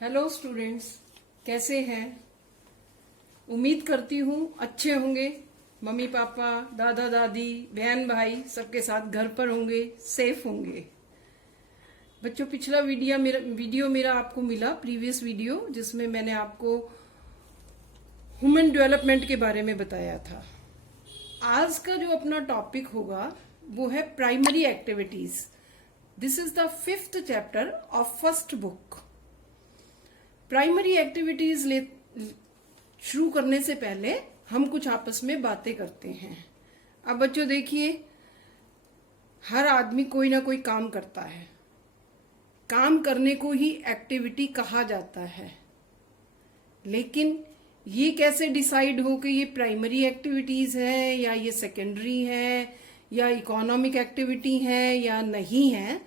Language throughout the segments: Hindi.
हेलो स्टूडेंट्स, कैसे हैं? उम्मीद करती हूँ अच्छे होंगे। मम्मी पापा, दादा दादी, बहन भाई सबके साथ घर पर होंगे, सेफ होंगे। बच्चों, पिछला वीडियो मेरा आपको मिला, प्रीवियस वीडियो, जिसमें मैंने आपको ह्यूमन डेवलपमेंट के बारे में बताया था। आज का जो अपना टॉपिक होगा वो है primary activities. This is the 5th chapter of first book. Primary activities शुरू करने से पहले हम कुछ आपस में बातें करते हैं। अब बच्चों देखिए, हर आदमी कोई ना कोई काम करता है। काम करने को ही एक्टिविटी कहा जाता है, लेकिन ये कैसे डिसाइड हो कि ये प्राइमरी एक्टिविटीज है या ये सेकेंडरी है या इकोनॉमिक एक्टिविटी है या नहीं है।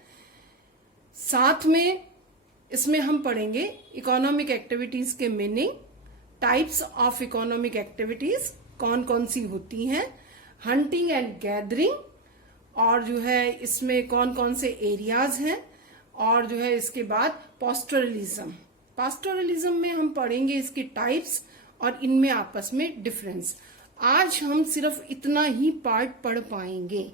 साथ में इसमें हम पढ़ेंगे इकोनॉमिक एक्टिविटीज के meaning, types of economic activities कौन कौन सी होती हैं, हंटिंग एंड गैदरिंग, और जो है इसमें कौन कौन से एरियाज हैं, और जो है इसके बाद पास्टोरलिज्म। पास्टोरलिज्म में हम पढ़ेंगे इसकी टाइप्स और इनमें आपस में डिफरेंस। आज हम सिर्फ इतना ही पार्ट पढ़ पाएंगे।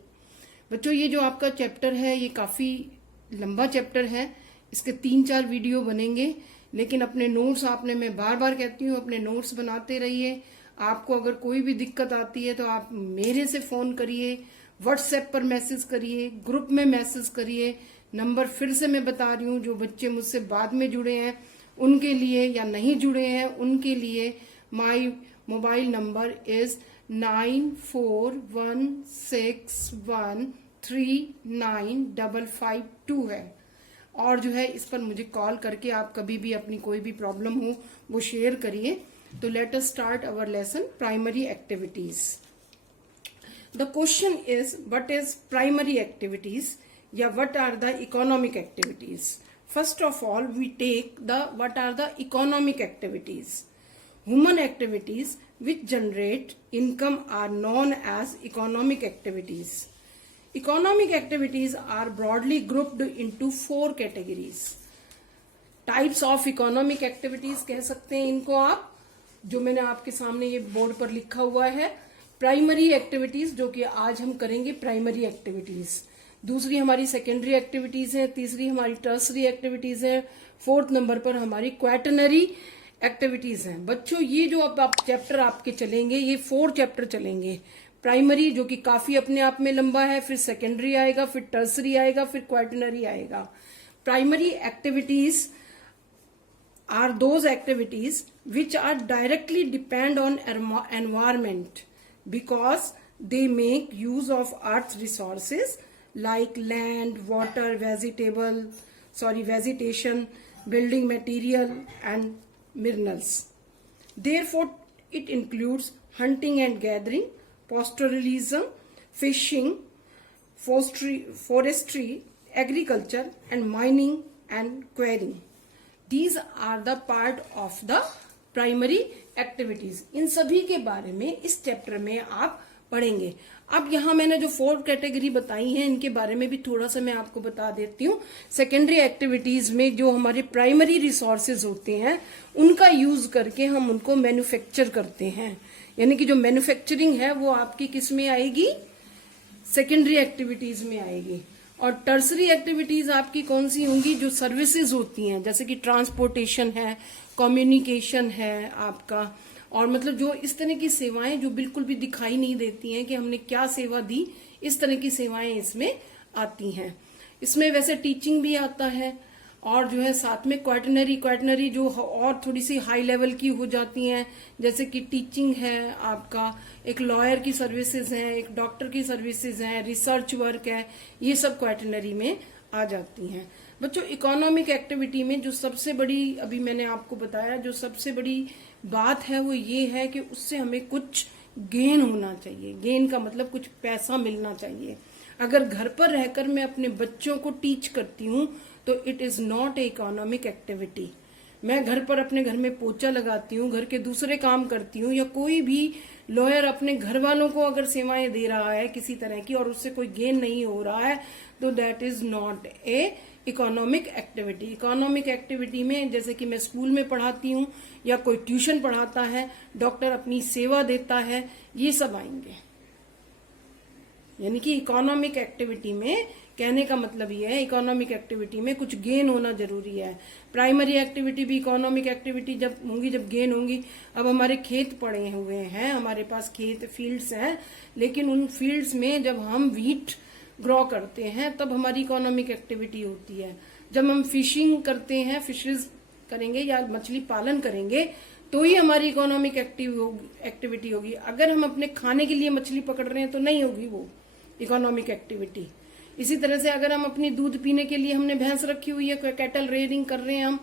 बच्चों, ये जो आपका चैप्टर है ये काफी लंबा चैप्टर है, इसके 3-4 वीडियो बनेंगे, लेकिन अपने नोट्स आपने, मैं बार बार कहती हूँ, अपने नोट्स बनाते रहिए। आपको अगर कोई भी दिक्कत आती है तो आप मेरे से फोन करिए, व्हाट्सएप पर मैसेज करिए, ग्रुप में मैसेज करिए। नंबर फिर से मैं बता रही हूँ, जो बच्चे मुझसे बाद में जुड़े हैं उनके लिए या नहीं जुड़े हैं उनके लिए माई मोबाइल नंबर इज 9416139552 है। और जो है इस पर मुझे कॉल करके आप कभी भी अपनी कोई भी प्रॉब्लम हो वो शेयर करिए। तो let us start our lesson primary activities. The question is what is primary activities या what are the economic activities. First of all we take the what are the economic activities. Human activities which generate income are known as economic activities. Economic activities are broadly grouped into 4 categories. Types of economic activities कह सकते हैं इनको आप, जो मैंने आपके सामने ये बोर्ड पर लिखा हुआ है। प्राइमरी एक्टिविटीज, जो कि आज हम करेंगे प्राइमरी एक्टिविटीज। दूसरी हमारी सेकेंडरी एक्टिविटीज है, तीसरी हमारी टर्सरी एक्टिविटीज है, 4th नंबर पर हमारी क्वैटनरी एक्टिविटीज हैं। बच्चों, ये जो अब आप चैप्टर आपके चलेंगे, ये 4 चैप्टर चलेंगे। प्राइमरी, जो कि काफी अपने आप में लंबा है, फिर सेकेंडरी आएगा, फिर टर्सरी आएगा, फिर क्वैटनरी आएगा। Primary activities are those activities which are directly depend on environment because they make use of earth resources like land, water, vegetation, building material and minerals. Therefore, it includes hunting and gathering, pastoralism, fishing, forestry, agriculture, and mining and quarrying. These are the part of the primary activities. इन सभी के बारे में इस चैप्टर में आप पढ़ेंगे। अब यहाँ मैंने जो 4 कैटेगरी बताई हैं, इनके बारे में भी थोड़ा सा मैं आपको बता देती हूँ। सेकेंडरी एक्टिविटीज में जो हमारे प्राइमरी रिसोर्सेज होते हैं उनका यूज करके हम उनको मैन्युफैक्चर करते हैं, यानी कि जो मैन्युफैक्चरिंग है वो आपकी किस में आएगी? सेकेंडरी एक्टिविटीज में आएगी। और टर्सरी एक्टिविटीज आपकी कौन सी होंगी? जो सर्विसेज होती हैं, जैसे कि ट्रांसपोर्टेशन है, कम्युनिकेशन है आपका, और मतलब जो इस तरह की सेवाएं जो बिल्कुल भी दिखाई नहीं देती हैं कि हमने क्या सेवा दी, इस तरह की सेवाएं इसमें आती हैं। इसमें वैसे टीचिंग भी आता है, और जो है साथ में क्वैटनरी जो और थोड़ी सी हाई लेवल की हो जाती हैं, जैसे कि टीचिंग है आपका, एक लॉयर की सर्विसेज हैं, एक डॉक्टर की सर्विसेज हैं, रिसर्च वर्क है, ये सब क्वैटनरी में आ जाती हैं। बच्चों, इकोनॉमिक एक्टिविटी में जो सबसे बड़ी, अभी मैंने आपको बताया, जो सबसे बड़ी बात है वो ये है कि उससे हमें कुछ गेन होना चाहिए। गेन का मतलब कुछ पैसा मिलना चाहिए। अगर घर पर रहकर मैं अपने बच्चों को टीच करती हूँ तो it is not a economic activity. मैं घर पर अपने घर में पोछा लगाती हूँ, घर के दूसरे काम करती हूँ, या कोई भी लॉयर अपने घर वालों को अगर सेवाएं दे रहा है किसी तरह की और उससे कोई गेन नहीं हो रहा है, तो that is not a economic activity. Economic activity में जैसे कि मैं स्कूल में पढ़ाती हूँ या कोई ट्यूशन पढ़ाता है, डॉक्टर अपनी सेवा देता है, ये सब आएंगे। यानी कि इकोनॉमिक एक्टिविटी में कहने का मतलब ये है, इकोनॉमिक एक्टिविटी में कुछ गेन होना जरूरी है। प्राइमरी एक्टिविटी भी इकोनॉमिक एक्टिविटी जब होंगी, जब गेन होंगी। अब हमारे खेत पड़े हुए हैं, हमारे पास खेत फील्ड्स हैं, लेकिन उन फील्ड्स में जब हम व्हीट ग्रो करते हैं तब हमारी इकोनॉमिक एक्टिविटी होती है। जब हम फिशिंग करते हैं, फिशरीज करेंगे या मछली पालन करेंगे तो ही हमारी इकोनॉमिक एक्टिविटी होगी। अगर हम अपने खाने के लिए मछली पकड़ रहे हैं तो नहीं होगी वो इकोनॉमिक एक्टिविटी। इसी तरह से अगर हम अपनी दूध पीने के लिए हमने भैंस रखी हुई है, कैटल रेयरिंग कर रहे हैं हम,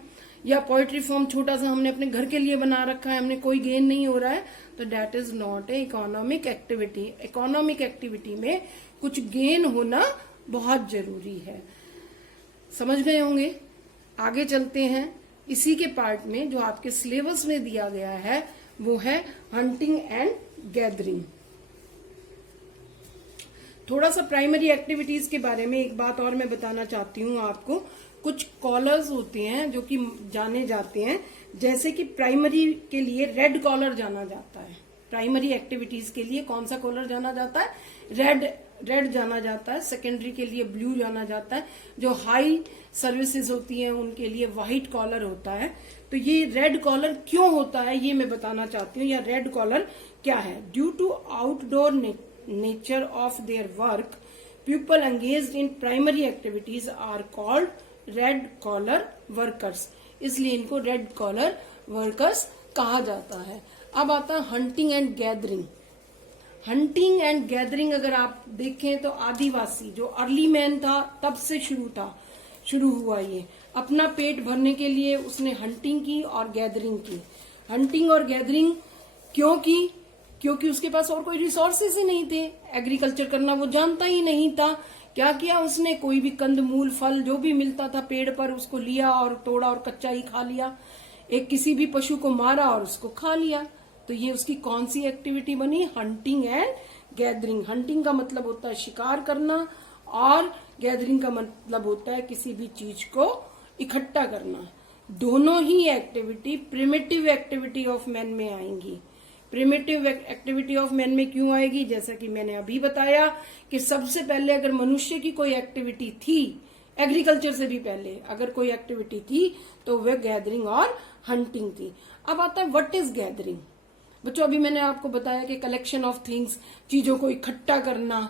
या पोल्ट्री फार्म छोटा सा हमने अपने घर के लिए बना रखा है, हमने कोई गेन नहीं हो रहा है, तो that is not a economic activity. Economic activity में कुछ गेन होना बहुत जरूरी है। समझ गए होंगे। आगे चलते हैं। इसी के पार्ट में जो आपके सिलेबस में दिया गया है वो है हंटिंग एंड गैदरिंग। थोड़ा सा प्राइमरी एक्टिविटीज के बारे में एक बात और मैं बताना चाहती हूँ आपको। कुछ कॉलर्स होते हैं जो कि जाने जाते हैं, जैसे कि प्राइमरी के लिए रेड कॉलर जाना जाता है। प्राइमरी एक्टिविटीज के लिए कौन सा कॉलर जाना जाता है? रेड जाना जाता है। सेकेंडरी के लिए ब्लू जाना जाता है। जो हाई सर्विसेज होती हैं उनके लिए व्हाइट कॉलर होता है। तो ये रेड कॉलर क्यों होता है ये मैं बताना चाहती हूँ, या रेड कॉलर क्या है। Due to outdoor nature of their work, people engaged in primary activities are called red collar workers. इसलिए इनको रेड कॉलर वर्कर्स कहा जाता है। अब आता है hunting and gathering. Hunting and gathering अगर आप देखें तो आदिवासी जो अर्ली मैन था तब से शुरू हुआ। ये अपना पेट भरने के लिए उसने हंटिंग की और गैदरिंग की। हंटिंग और गैदरिंग क्यों की? क्योंकि उसके पास और कोई रिसोर्सेज ही नहीं थे। एग्रीकल्चर करना वो जानता ही नहीं था। क्या किया उसने? कोई भी कंद मूल फल जो भी मिलता था पेड़ पर उसको लिया और तोड़ा और कच्चा ही खा लिया। एक किसी भी पशु को मारा और उसको खा लिया। तो ये उसकी कौन सी एक्टिविटी बनी? Hunting and gathering. हंटिंग का मतलब होता है शिकार करना और गैदरिंग का मतलब होता है किसी भी चीज को इकट्ठा करना। दोनों ही activity primitive activity of man में आएंगी। प्रिमिटिव एक्टिविटी ऑफ मैन में क्यों आएगी? जैसा कि मैंने अभी बताया कि सबसे पहले अगर मनुष्य की कोई एक्टिविटी थी, एग्रीकल्चर से भी पहले अगर कोई एक्टिविटी थी तो वह गैदरिंग और हंटिंग थी। अब आता है व्हाट इज गैदरिंग। बच्चों अभी मैंने आपको बताया कि कलेक्शन ऑफ थिंग्स, चीजों को इकट्ठा करना,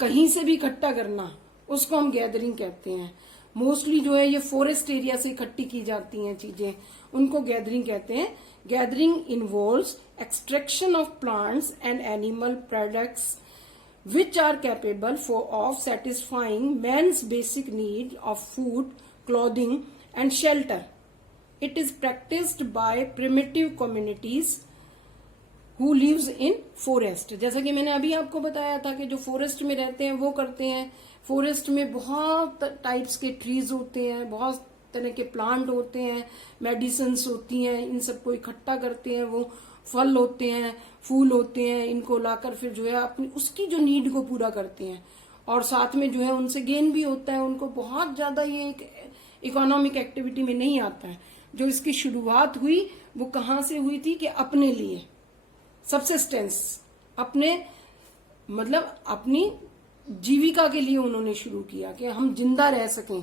कहीं से भी इकट्ठा करना, उसको हम गैदरिंग कहते हैं। मोस्टली जो है ये फॉरेस्ट एरिया से इकट्ठी की जाती हैं चीजें, उनको गैदरिंग कहते हैं। Gathering involves extraction of plants and animal products which are capable of satisfying man's basic need of food, clothing and shelter. It is practiced by primitive communities who lives in forest. जैसा कि मैंने अभी आपको बताया था कि जो फॉरेस्ट में रहते हैं वो करते हैं। फॉरेस्ट में बहुत टाइप्स के ट्रीज होते हैं, बहुत तरह के प्लांट होते हैं, मेडिसिन्स होती हैं, इन सबको इकट्ठा करते हैं। वो फल होते हैं, फूल होते हैं, इनको लाकर फिर जो है अपनी उसकी जो नीड को पूरा करते हैं और साथ में जो है उनसे गेन भी होता है उनको। बहुत ज्यादा ये एक इकोनॉमिक एक्टिविटी में नहीं आता है। जो इसकी शुरुआत हुई वो कहाँ से हुई थी कि अपने लिए सबसिस्टेंस, अपने मतलब अपनी जीविका के लिए उन्होंने शुरू किया कि हम जिंदा रह सकें,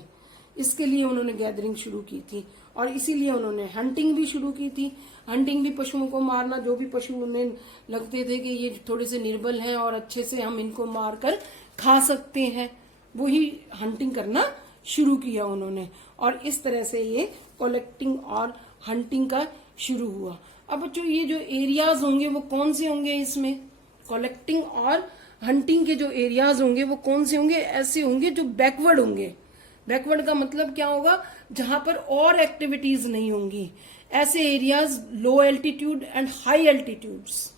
इसके लिए उन्होंने गैदरिंग शुरू की थी। और इसीलिए उन्होंने हंटिंग भी शुरू की थी। हंटिंग भी पशुओं को मारना, जो भी पशु उन्हें लगते थे कि ये थोड़े से निर्बल हैं और अच्छे से हम इनको मारकर खा सकते हैं, वही हंटिंग करना शुरू किया उन्होंने। और इस तरह से ये कलेक्टिंग और हंटिंग का शुरू हुआ। अब बच्चों ये जो एरियाज होंगे वो कौन से होंगे? इसमें कलेक्टिंग और हंटिंग के जो एरियाज होंगे वो कौन से होंगे? ऐसे होंगे जो बैकवर्ड होंगे। बैकवर्ड का मतलब क्या होगा? जहां पर और एक्टिविटीज नहीं होंगी। ऐसे areas low altitude and high altitudes.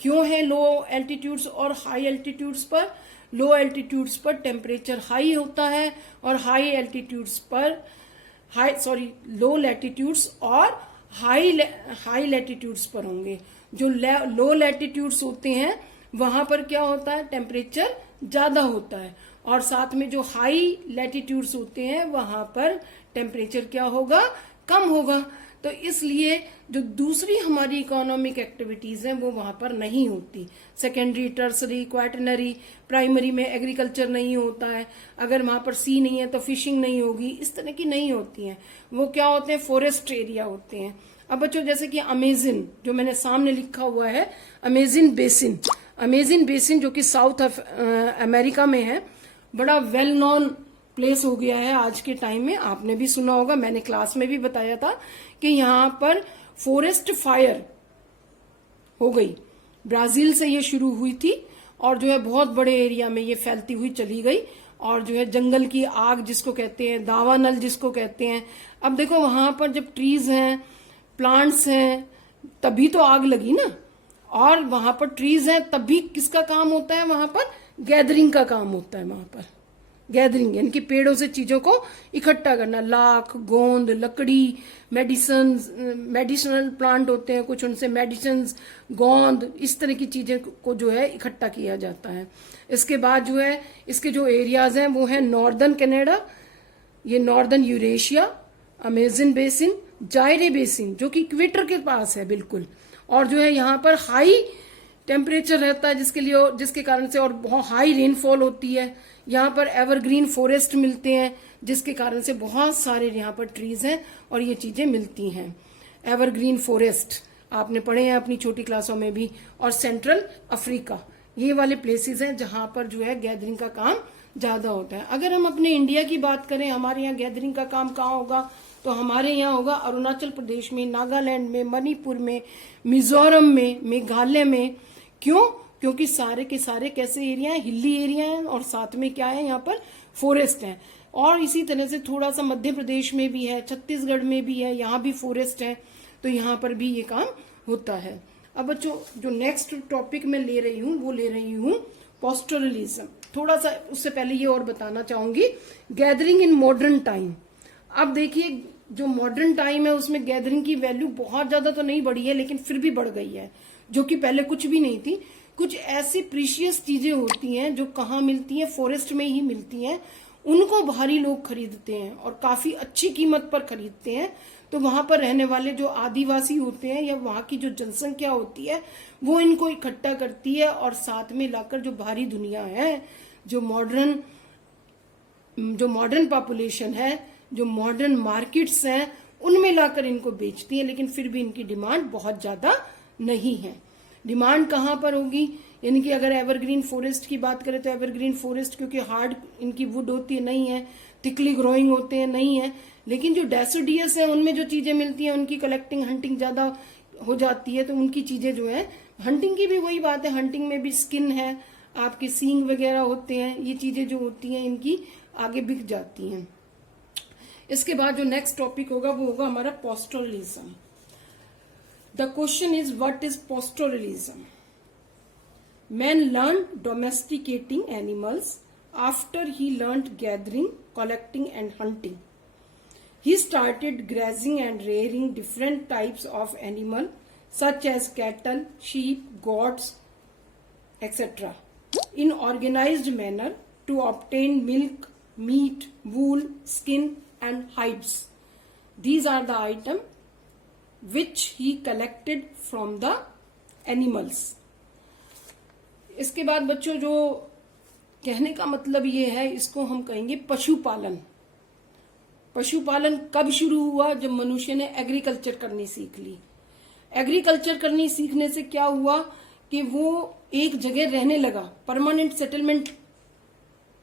क्यों है लो एल्टीट्यूड्स और हाई एल्टीट्यूड्स पर? लो एल्टीट्यूड्स पर टेम्परेचर हाई होता है और हाई एल्टीट्यूड्स पर लो लैटिट्यूड्स और हाई लैटिट्यूड्स पर होंगे। जो लो लैटिट्यूड्स होते हैं वहां पर क्या होता है? टेम्परेचर ज्यादा होता है, और साथ में जो हाई लैटिट्यूड्स होते हैं वहां पर टेम्परेचर क्या होगा, कम होगा। तो इसलिए जो दूसरी हमारी इकोनॉमिक एक्टिविटीज हैं वो वहां पर नहीं होती। सेकेंडरी, टर्सरी, क्वाटरनरी, प्राइमरी में एग्रीकल्चर नहीं होता है, अगर वहां पर सी नहीं है तो फिशिंग नहीं होगी, इस तरह की नहीं होती हैं। वो क्या होते हैं, फॉरेस्ट एरिया होते हैं। अब बच्चों जैसे कि अमेजन, जो मैंने सामने लिखा हुआ है अमेजन बेसिन, अमेजन बेसिन जो कि साउथ अमेरिका में है, बड़ा वेल नॉन प्लेस हो गया है आज के टाइम में। आपने भी सुना होगा, मैंने क्लास में भी बताया था कि यहाँ पर फॉरेस्ट फायर हो गई। ब्राजील से ये शुरू हुई थी और जो है बहुत बड़े एरिया में ये फैलती हुई चली गई, और जो है जंगल की आग जिसको कहते हैं, दावानल जिसको कहते हैं। अब देखो वहां पर जब ट्रीज हैं, प्लांट्स हैं, तभी तो आग लगी ना, और वहां पर ट्रीज हैं तभी किसका काम होता है, वहां पर गैदरिंग का काम होता है। वहां पर गैदरिंग यानी कि पेड़ों से चीजों को इकट्ठा करना, लाख, गोंद, लकड़ी, मेडिसिनल प्लांट होते हैं कुछ, उनसे मेडिसिन, गोंद, इस तरह की चीजें को जो है इकट्ठा किया जाता है। इसके बाद जो है इसके जो एरियाज हैं वो है नॉर्दर्न कनाडा, ये northern Eurasia, Amazon basin, जायरे basin जो कि इक्वेटर के पास है बिल्कुल, और जो है यहाँ पर हाई टेम्परेचर रहता है जिसके कारण से, और बहुत हाई रेनफॉल होती है। यहाँ पर एवरग्रीन फॉरेस्ट मिलते हैं जिसके कारण से बहुत सारे यहाँ पर ट्रीज हैं और ये चीजें मिलती हैं। एवरग्रीन फॉरेस्ट आपने पढ़े हैं अपनी छोटी क्लासों में भी। और सेंट्रल अफ्रीका, ये वाले प्लेसेस हैं जहां पर जो है गैदरिंग का काम ज्यादा होता है। अगर हम अपने इंडिया की बात करें, हमारे यहाँ गैदरिंग का काम कहाँ होगा, तो हमारे यहाँ होगा अरुणाचल प्रदेश में, नागालैंड में, मणिपुर में, मिजोरम में, मेघालय में। क्यों? क्योंकि सारे के सारे कैसे एरिया है, हिली एरिया है, और साथ में क्या है, यहाँ पर फॉरेस्ट है। और इसी तरह से थोड़ा सा मध्य प्रदेश में भी है, छत्तीसगढ़ में भी है, यहाँ भी फॉरेस्ट है, तो यहाँ पर भी ये काम होता है। अब बच्चों जो नेक्स्ट टॉपिक मैं ले रही हूँ वो ले रही हूँ पास्टोरलिज्म। थोड़ा सा उससे पहले ये और बताना चाहूंगी, गैदरिंग इन मॉडर्न टाइम। अब देखिए जो मॉडर्न टाइम है उसमें गैदरिंग की वैल्यू बहुत ज्यादा तो नहीं बढ़ी है, लेकिन फिर भी बढ़ गई है, जो कि पहले कुछ भी नहीं थी। कुछ ऐसी प्रीशियस चीजें होती हैं जो कहाँ मिलती हैं, फॉरेस्ट में ही मिलती हैं, उनको बाहरी लोग खरीदते हैं और काफी अच्छी कीमत पर खरीदते हैं। तो वहां पर रहने वाले जो आदिवासी होते हैं या वहां की जो जनसंख्या होती है वो इनको इकट्ठा करती है, और साथ में लाकर जो बाहरी दुनिया है, जो मॉडर्न पॉपुलेशन है, जो मॉडर्न मार्केट्स हैं, उनमें लाकर इनको बेचती है। लेकिन फिर भी इनकी डिमांड बहुत ज्यादा नहीं है। डिमांड कहाँ पर होगी, यानी कि अगर एवरग्रीन फॉरेस्ट की बात करें तो एवरग्रीन फॉरेस्ट क्योंकि हार्ड इनकी वुड होती है, नहीं है, थिकली ग्रोइंग होते हैं, नहीं है। लेकिन जो डेसिडियस है उनमें जो चीजें मिलती हैं उनकी कलेक्टिंग, हंटिंग ज्यादा हो जाती है, तो उनकी चीजें जो है, हंटिंग की भी वही बात है, हंटिंग में भी स्किन है, आपके सींग वगैरह होते हैं, ये चीजें जो होती हैं इनकी आगे बिक जाती हैं। इसके बाद जो नेक्स्ट टॉपिक होगा वो होगा हमारा पास्टोरलिज्म। The question is, what is pastoralism? Man learned domesticating animals after he learned gathering, collecting and hunting. He started grazing and rearing different types of animal such as cattle, sheep, goats, etc. in organized manner to obtain milk, meat, wool, skin and hides. These are the items which he collected from the animals. इसके बाद बच्चों जो कहने का मतलब ये है, इसको हम कहेंगे पशुपालन। पशुपालन कब शुरू हुआ? जब मनुष्य ने एग्रीकल्चर करनी सीख ली। एग्रीकल्चर करनी सीखने से क्या हुआ कि वो एक जगह रहने लगा, परमानेंट सेटलमेंट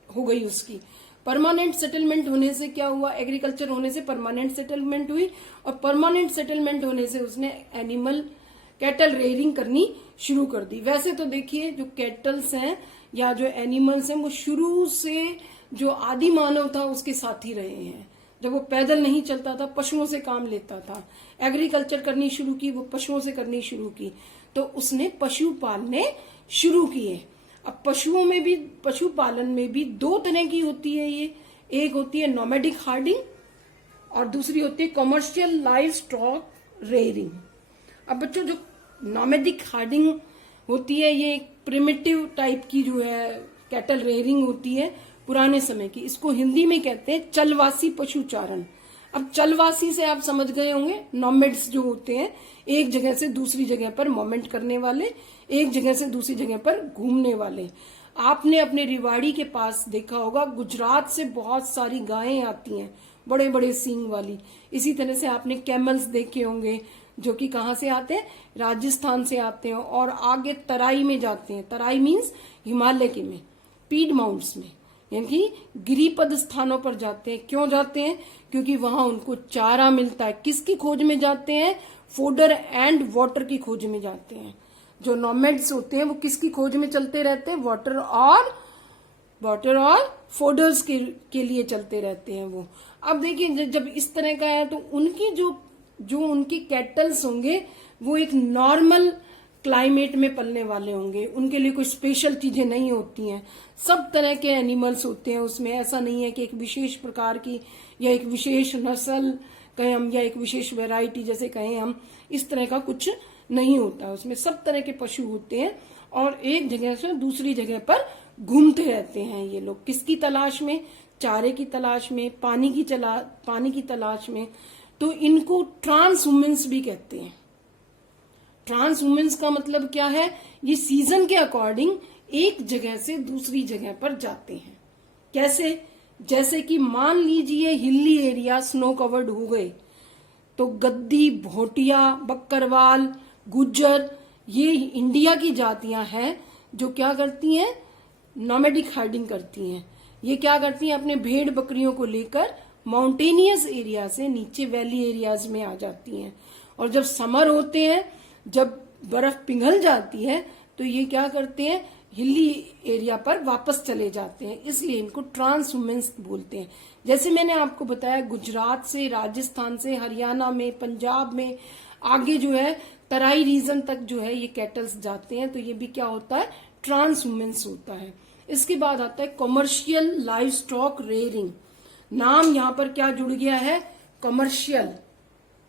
हो गई उसकी। परमानेंट सेटलमेंट होने से क्या हुआ, एग्रीकल्चर होने से परमानेंट सेटलमेंट हुई, और परमानेंट सेटलमेंट होने से उसने एनिमल कैटल रेयरिंग करनी शुरू कर दी। वैसे तो देखिए जो कैटल्स हैं या जो एनिमल्स हैं वो शुरू से जो आदि मानव था उसके साथ ही रहे हैं। जब वो पैदल नहीं चलता था, पशुओं से काम लेता था, एग्रीकल्चर करनी शुरू की, वो पशुओं से करनी शुरू की, तो उसने पशु पालने शुरू किए। अब पशुओं में भी, पशुपालन में भी दो तरह की होती है ये, एक होती है नोमैडिक हार्डिंग और दूसरी होती है कमर्शियल लाइव स्टॉक रेयरिंग। अब बच्चों जो नोमैडिक हार्डिंग होती है ये एक प्रिमिटिव टाइप की जो है कैटल रेयरिंग होती है पुराने समय की, इसको हिंदी में कहते हैं चलवासी पशुचारण। अब चलवासी से आप समझ गए होंगे, नॉमेड्स जो होते हैं एक जगह से दूसरी जगह पर मोमेंट करने वाले, एक जगह से दूसरी जगह पर घूमने वाले। आपने अपने रिवाड़ी के पास देखा होगा, गुजरात से बहुत सारी गायें आती हैं, बड़े बड़े सींग वाली। इसी तरह से आपने कैमल्स देखे होंगे जो कि कहाँ से आते हैं, राजस्थान से आते हैं और आगे तराई में जाते हैं। तराई मीन्स हिमालय के में, पीड माउंट्स में, यानी कि गिरिपद स्थानों पर जाते हैं। क्यों जाते हैं? क्योंकि वहां उनको चारा मिलता है। किसकी खोज में जाते हैं? फोडर एंड वाटर की खोज में जाते हैं। जो नॉमेड्स होते हैं वो किसकी खोज में चलते रहते हैं? वाटर और फोडर्स के लिए चलते रहते हैं वो। अब देखिए जब इस तरह का है तो उनकी जो उनकी कैटल्स होंगे वो एक नॉर्मल क्लाइमेट में पलने वाले होंगे, उनके लिए कोई स्पेशल चीजें नहीं होती हैं। सब तरह के एनिमल्स होते हैं उसमें, ऐसा नहीं है कि एक विशेष प्रकार की या एक विशेष नस्ल कहें हम या एक विशेष वैरायटी जैसे कहें हम, इस तरह का कुछ नहीं होता है उसमें। सब तरह के पशु होते हैं और एक जगह से दूसरी जगह पर घूमते रहते हैं ये लोग। किसकी तलाश में? चारे की तलाश में, पानी की तलाश में। तो इनको ट्रांसहुमेंस भी कहते हैं। ट्रांसहुमेंस का मतलब क्या है? ये सीजन के अकॉर्डिंग एक जगह से दूसरी जगह पर जाते हैं। कैसे? जैसे कि मान लीजिए हिली एरिया स्नो कवर्ड हो गए तो गद्दी, भोटिया, बक्करवाल, गुज्जर, ये इंडिया की जातियां हैं जो क्या करती हैं? नॉमेडिक हाइडिंग करती हैं। ये क्या करती हैं? अपने भेड़ बकरियों को लेकर माउंटेनियस एरिया से नीचे वैली एरियाज में आ जाती हैं। और जब समर होते हैं, जब बर्फ पिघल जाती है तो ये क्या करते हैं? हिली एरिया पर वापस चले जाते हैं, इसलिए इनको ट्रांसहुमेंस बोलते हैं। जैसे मैंने आपको बताया गुजरात से, राजस्थान से, हरियाणा में, पंजाब में आगे जो है तराई रीजन तक जो है ये कैटल्स जाते हैं, तो ये भी क्या होता है? ट्रांसहुमेंस होता है। इसके बाद आता है कमर्शियल लाइव स्टॉक रेयरिंग। नाम यहाँ पर क्या जुड़ गया है? कमर्शियल।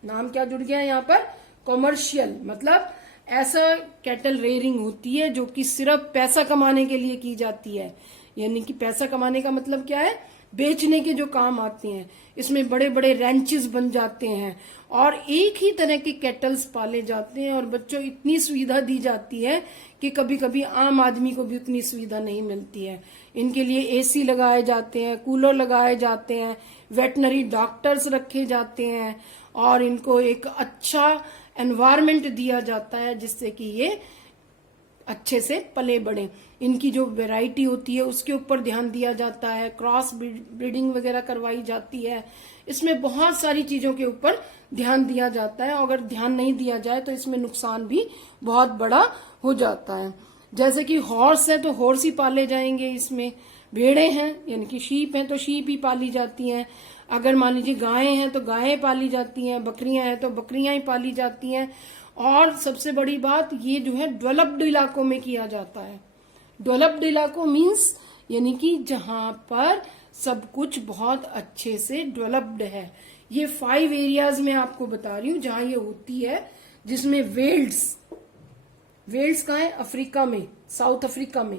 नाम क्या जुड़ गया है यहाँ पर? कमर्शियल। मतलब ऐसा कैटल रेयरिंग होती है जो कि सिर्फ पैसा कमाने के लिए की जाती है। यानी कि पैसा कमाने का मतलब क्या है? बेचने के जो काम आते हैं। इसमें बड़े बड़े रैंचेस बन जाते हैं और एक ही तरह के कैटल्स पाले जाते हैं और बच्चों इतनी सुविधा दी जाती है कि कभी कभी आम आदमी को भी उतनी सुविधा नहीं मिलती है। इनके लिए एसी लगाए जाते हैं, कूलर लगाए जाते हैं, वेटनरी डॉक्टर्स रखे जाते हैं और इनको एक अच्छा एनवायरनमेंट दिया जाता है जिससे कि ये अच्छे से पले बढ़े। इनकी जो वैरायटी होती है उसके ऊपर ध्यान दिया जाता है, क्रॉस ब्रीडिंग वगैरह करवाई जाती है। इसमें बहुत सारी चीजों के ऊपर ध्यान दिया जाता है और अगर ध्यान नहीं दिया जाए तो इसमें नुकसान भी बहुत बड़ा हो जाता है। जैसे कि हॉर्स है तो हॉर्स ही पाले जाएंगे, इसमें भेड़े हैं यानी कि शीप हैं तो शीप ही पाली जाती हैं। अगर मान लीजिए गायें हैं तो गायें पाली जाती हैं, बकरियां हैं तो बकरियां ही पाली जाती हैं। और सबसे बड़ी बात ये जो है डेवलप्ड इलाकों में किया जाता है। डेवलप्ड इलाकों मीन्स यानी कि जहां पर सब कुछ बहुत अच्छे से डेवलप्ड है। ये 5 एरियाज में आपको बता रही हूं जहां ये होती है, जिसमें वेल्स कहाँ है? अफ्रीका में, साउथ अफ्रीका में।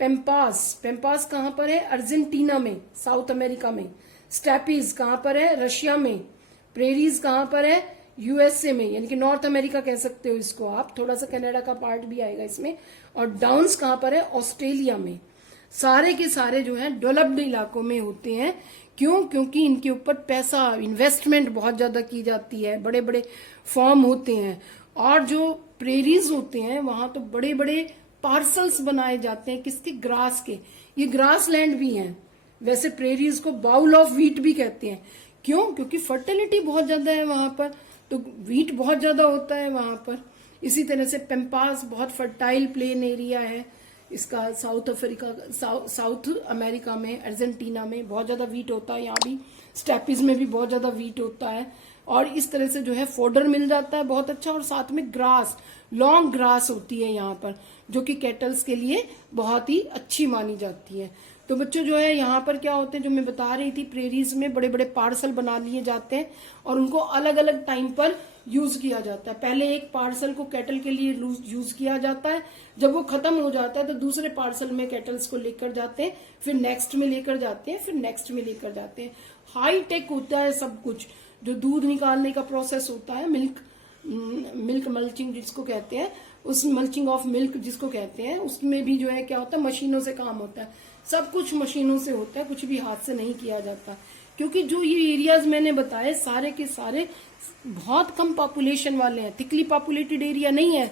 पेम्पास कहां पर है? अर्जेंटीना में, साउथ अमेरिका में। स्टेपीज कहां पर है? रशिया में। प्रेरीज कहां पर है? यूएसए में, यानी कि नॉर्थ अमेरिका कह सकते हो इसको आप, थोड़ा सा कनाडा का पार्ट भी आएगा इसमें। और डाउन्स कहां पर है? ऑस्ट्रेलिया में। सारे के सारे जो है डेवलप्ड इलाकों में होते हैं। क्यों? क्योंकि इनके ऊपर पैसा, इन्वेस्टमेंट बहुत ज्यादा की जाती है, बड़े बड़े फॉर्म होते हैं। और जो प्रेरीज होते हैं वहां तो बड़े बड़े पार्सल्स बनाए जाते हैं। किसके? ग्रास के। ये ग्रास लैंड भी हैं। वैसे प्रेरीज को बाउल ऑफ व्हीट भी कहते हैं। क्यों? क्योंकि फर्टिलिटी बहुत ज्यादा है वहां पर, तो व्हीट बहुत ज्यादा होता है वहां पर। इसी तरह से पेम्पास बहुत फर्टाइल प्लेन एरिया है इसका, साउथ अमेरिका में, अर्जेंटीना में बहुत ज्यादा व्हीट होता है। यहाँ भी स्टेपीज में भी बहुत ज्यादा व्हीट होता है। और इस तरह से जो है फोडर मिल जाता है बहुत अच्छा, और साथ में ग्रास, लॉन्ग ग्रास होती है यहाँ पर, जो कि कैटल्स के लिए बहुत ही अच्छी मानी जाती है। तो बच्चों जो है यहाँ पर क्या होते हैं, जो मैं बता रही थी, प्रेरीज में बड़े बड़े पार्सल बना लिए जाते हैं और उनको अलग अलग टाइम पर यूज किया जाता है। पहले एक पार्सल को कैटल के लिए यूज किया जाता है, जब वो खत्म हो जाता है तो दूसरे पार्सल में कैटल्स को लेकर जाते हैं, फिर नेक्स्ट में लेकर जाते हैं, फिर नेक्स्ट में लेकर जाते हैं। हाई टेक होता है सब कुछ। जो दूध निकालने का प्रोसेस होता है, मिल्क मल्चिंग जिसको कहते हैं, उस मल्चिंग ऑफ मिल्क जिसको कहते हैं, उसमें भी जो है क्या होता है, मशीनों से काम होता है। सब कुछ मशीनों से होता है, कुछ भी हाथ से नहीं किया जाता। क्योंकि जो ये एरियाज मैंने बताए सारे के सारे बहुत कम पॉपुलेशन वाले हैं, थिकली पॉपुलेटेड एरिया नहीं है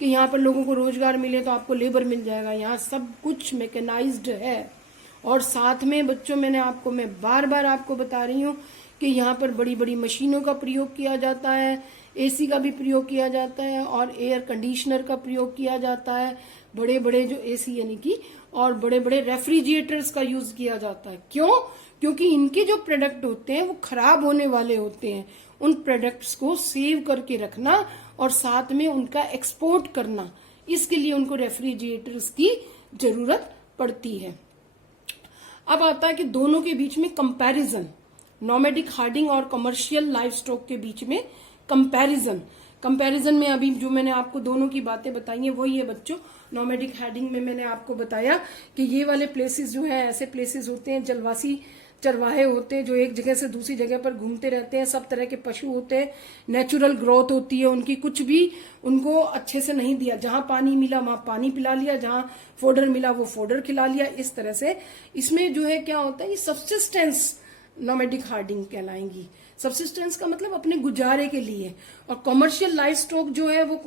कि यहाँ पर लोगों को रोजगार मिले तो आपको लेबर मिल जाएगा। यहाँ सब कुछ मैकेनाइज्ड है। और साथ में बच्चों मैं बार बार आपको बता रही हूँ कि यहाँ पर बड़ी बड़ी मशीनों का प्रयोग किया जाता है, एसी का भी प्रयोग किया जाता है और एयर कंडीशनर का प्रयोग किया जाता है। बड़े बड़े जो एसी यानी कि और बड़े बड़े रेफ्रिजरेटर्स का यूज किया जाता है। क्यों? क्योंकि इनके जो प्रोडक्ट होते हैं वो खराब होने वाले होते हैं। उन प्रोडक्ट्स को सेव करके रखना और साथ में उनका एक्सपोर्ट करना, इसके लिए उनको रेफ्रिजरेटर्स की जरूरत पड़ती है। अब आता है कि दोनों के बीच में कंपैरिजन, नोमैडिक हार्डिंग और कमर्शियल लाइफ स्टॉक के बीच में कंपैरिजन में अभी जो मैंने आपको दोनों की बातें बताई हैं वही है बच्चों। नोमैडिक हार्डिंग में मैंने आपको बताया कि ये वाले प्लेसेस जो है ऐसे प्लेसेस होते हैं, जलवासी चरवाहे होते हैं जो एक जगह से दूसरी जगह पर घूमते रहते हैं। सब तरह के पशु होते हैं, नेचुरल ग्रोथ होती है उनकी, कुछ भी उनको अच्छे से नहीं दिया। जहां पानी मिला वहां पानी पिला लिया, जहां फोडर मिला वो फोडर खिला लिया। इस तरह से इसमें जो है क्या होता है, ये सब्सिस्टेंस नोमैडिक हार्डिंग कहलाएंगी। सब्सिस्टेंस का मतलब अपने गुजारे के लिए। और कमर्शियल लाइफ स्टॉक जो है वो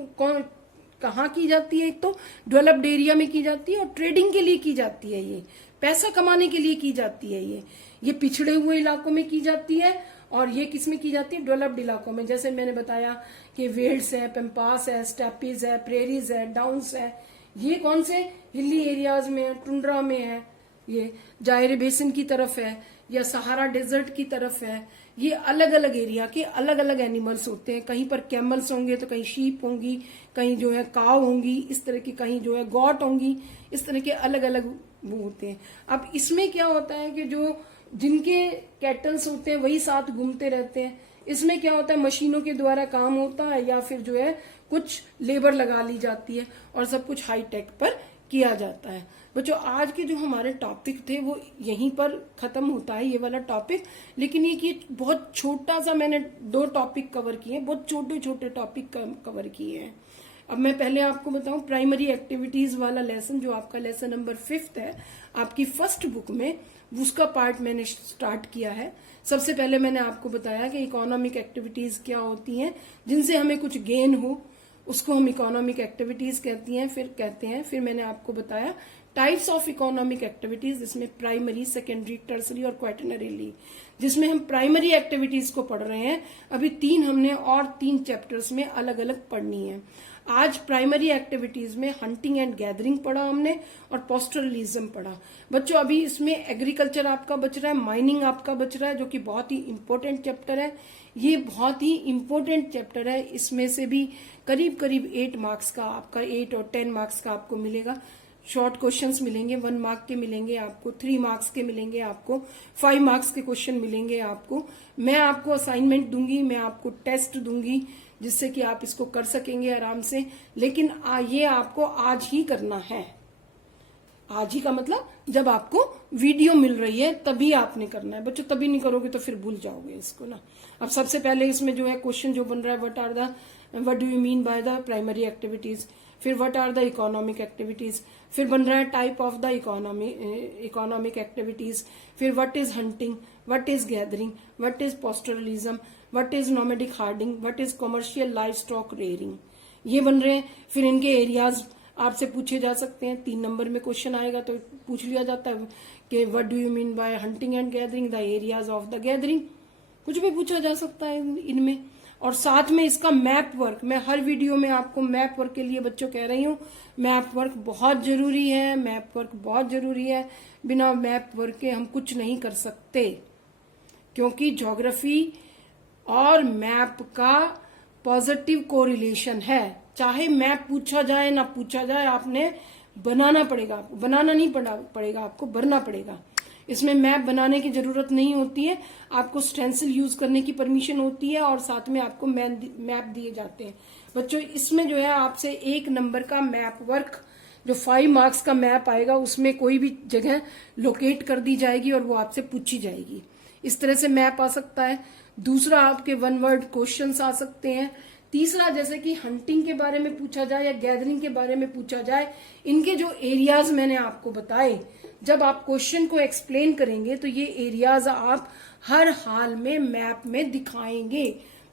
कहाँ की जाती है, एक तो डेवलप्ड एरिया में की जाती है और ट्रेडिंग के लिए की जाती है, ये पैसा कमाने के लिए की जाती है। ये पिछड़े हुए इलाकों में की जाती है और ये किस में की जाती है, डेवलप्ड इलाकों में। जैसे मैंने बताया कि वेल्ड्स है, पेम्पास है, स्टेपीज है, प्रेरीज है, डाउन्स है। ये कौन से हिली एरियाज में है, टुंड्रा में है, ये जायरे बेसिन की तरफ है या सहारा डेजर्ट की तरफ है। ये अलग अलग एरिया के अलग अलग एनिमल्स होते हैं। कहीं पर कैमल्स होंगे तो कहीं शीप होंगी, कहीं जो है काव होंगी, इस तरह की, कहीं जो है गॉट होंगी, इस तरह के अलग अलग वो होते हैं। अब इसमें क्या होता है कि जो जिनके कैटल्स होते हैं वही साथ घूमते रहते हैं। इसमें क्या होता है, मशीनों के द्वारा काम होता है या फिर जो है कुछ लेबर लगा ली जाती है और सब कुछ हाई टेक पर किया जाता है। बच्चों आज के जो हमारे टॉपिक थे वो यहीं पर खत्म होता है, ये वाला टॉपिक। लेकिन ये बहुत छोटा सा मैंने 2 टॉपिक कवर किए, बहुत छोटे छोटे टॉपिक कवर किए हैं। अब मैं पहले आपको बताऊं, प्राइमरी एक्टिविटीज वाला लेसन जो आपका लेसन नंबर 5 है आपकी फर्स्ट बुक में, उसका पार्ट मैंने स्टार्ट किया है। सबसे पहले मैंने आपको बताया कि इकोनॉमिक एक्टिविटीज क्या होती हैं जिनसे हमें कुछ गेन हो, उसको हम इकोनॉमिक एक्टिविटीज कहते हैं। फिर मैंने आपको बताया टाइप्स ऑफ इकोनॉमिक एक्टिविटीज, जिसमें प्राइमरी, सेकेंडरी, टर्सरी और क्वाटरनरी, जिसमें हम प्राइमरी एक्टिविटीज को पढ़ रहे हैं। अभी 3 हमने और 3 चैप्टर्स में अलग अलग पढ़नी है। आज प्राइमरी एक्टिविटीज में हंटिंग एंड गैदरिंग पढ़ा हमने और पोस्टरलिज्म पढ़ा। बच्चों अभी इसमें एग्रीकल्चर आपका बच रहा है, माइनिंग आपका बच रहा है, जो कि बहुत ही इंपॉर्टेंट चैप्टर है। ये बहुत ही इंपॉर्टेंट चैप्टर है। इसमें से भी करीब करीब 8 मार्क्स का आपका, 8 और 10 मार्क्स का आपको मिलेगा। शॉर्ट क्वेश्चंस मिलेंगे, 1 मार्क के मिलेंगे आपको, 3 मार्क्स के मिलेंगे आपको, 5 मार्क्स के क्वेश्चन मिलेंगे आपको। मैं आपको असाइनमेंट दूंगी, मैं आपको टेस्ट दूंगी जिससे कि आप इसको कर सकेंगे आराम से। लेकिन ये आपको आज ही करना है। आज ही का मतलब जब आपको वीडियो मिल रही है तभी आपने करना है बच्चों, तभी नहीं करोगे तो फिर भूल जाओगे इसको ना। अब सबसे पहले इसमें जो है क्वेश्चन जो बन रहा है, what do you mean by the primary activities, फिर what are the economic activities, फिर बन रहा है type of the economic activities, फिर what is hunting, what is gathering, what is pastoralism, what is nomadic herding, what is commercial livestock rearing, ये बन रहे हैं। फिर इनके एरियाज आपसे पूछे जा सकते हैं। 3 नंबर में क्वेश्चन आएगा तो पूछ लिया जाता है कि what do you mean bye hunting and gathering, the areas of the gathering, कुछ भी पूछा जा सकता है इनमें। और साथ में इसका मैप वर्क, मैं हर वीडियो में आपको मैप वर्क के लिए बच्चों कह रही हूँ, मैप वर्क बहुत जरूरी है, मैप वर्क बहुत जरूरी है। बिना मैप वर्क के हम कुछ नहीं कर सकते, क्योंकि ज्योग्राफी और मैप का पॉजिटिव कोरिलेशन है। चाहे मैप पूछा जाए ना पूछा जाए, आपने बनाना पड़ेगा आपको, बनाना नहीं पड़ेगा आपको, भरना पड़ेगा। इसमें मैप बनाने की जरूरत नहीं होती है, आपको स्टेंसिल यूज करने की परमिशन होती है और साथ में आपको मैप दिए जाते हैं। बच्चों इसमें जो है आपसे 1 नंबर का मैप वर्क, जो 5 मार्क्स का मैप आएगा उसमें कोई भी जगह लोकेट कर दी जाएगी और वो आपसे पूछी जाएगी। इस तरह से मैप आ सकता है। दूसरा, आपके 1 वर्ड क्वेश्चंस आ सकते हैं। तीसरा, जैसे कि हंटिंग के बारे में पूछा जाए या गैदरिंग के बारे में पूछा जाए, इनके जो एरियाज मैंने आपको बताए, जब आप क्वेश्चन को एक्सप्लेन करेंगे तो ये एरियाज आप हर हाल में मैप में दिखाएंगे,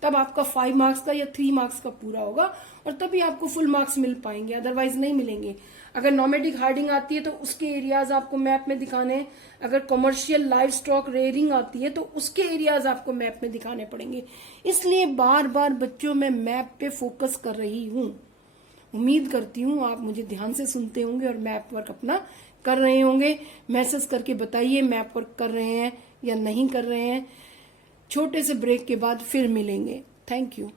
तब आपका 5 मार्क्स का या 3 मार्क्स का पूरा होगा और तभी आपको फुल मार्क्स मिल पाएंगे, अदरवाइज नहीं मिलेंगे। अगर नॉमेडिक हार्डिंग आती है तो उसके एरियाज आपको मैप में दिखाने हैं। अगर कमर्शियल लाइव स्टॉक रेयरिंग आती है तो उसके एरियाज आपको मैप में दिखाने पड़ेंगे। इसलिए बार बार बच्चों मैं मैप पे फोकस कर रही हूँ। उम्मीद करती हूँ आप मुझे ध्यान से सुनते होंगे और मैप वर्क अपना कर रहे होंगे। मैसेज करके बताइए मैप वर्क कर रहे हैं या नहीं कर रहे हैं। छोटे से ब्रेक के बाद फिर मिलेंगे। Thank you.